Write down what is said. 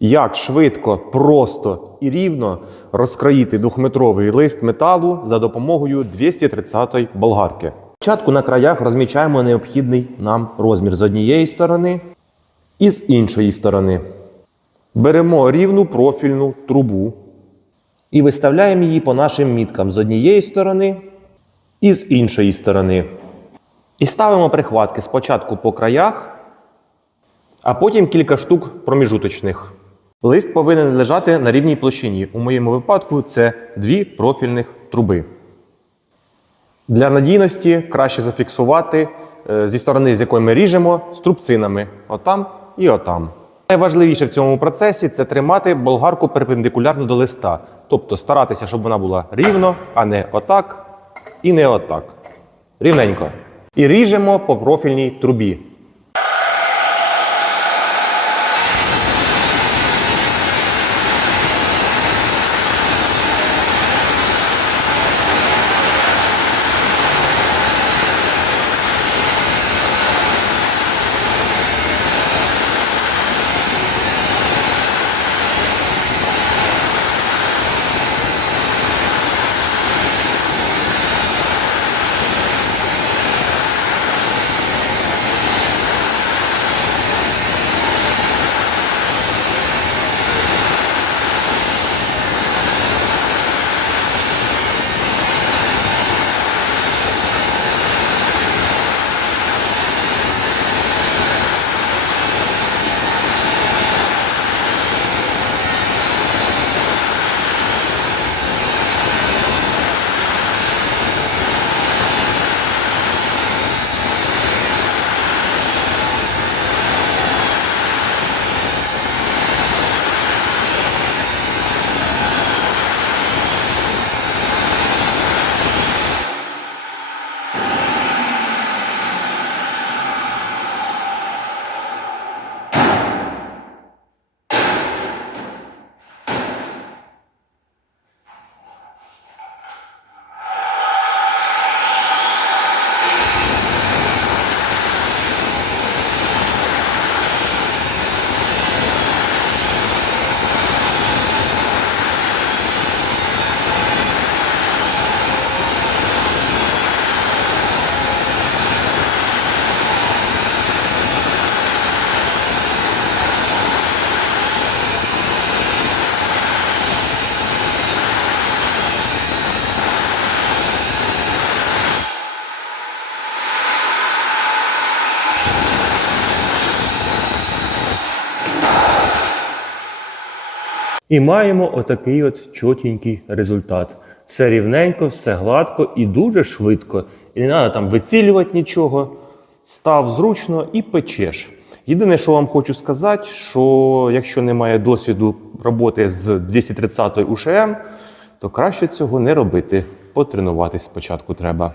Як швидко, просто і рівно розкроїти двохметровий лист металу за допомогою 230-ї болгарки. Спочатку на краях розмічаємо необхідний нам розмір з однієї сторони і з іншої сторони. Беремо рівну профільну трубу і виставляємо її по нашим міткам з однієї сторони і з іншої сторони. І ставимо прихватки спочатку по краях, а потім кілька штук проміжуточних. Лист повинен лежати на рівній площині. У моєму випадку це дві профільних труби. Для надійності краще зафіксувати е, зі сторони, з якої ми ріжемо, струбцинами. Отам і отам. Найважливіше в цьому процесі це тримати болгарку перпендикулярно до листа. Тобто старатися, щоб вона була рівно, а не отак і не отак. Рівненько. І ріжемо по профільній трубі. І маємо отакий от чотенький результат. Все рівненько, все гладко і дуже швидко. І не треба там вицілювати нічого. Став зручно і печеш. Єдине, що вам хочу сказати, що якщо немає досвіду роботи з 230 УШМ, то краще цього не робити. Потренуватись спочатку треба.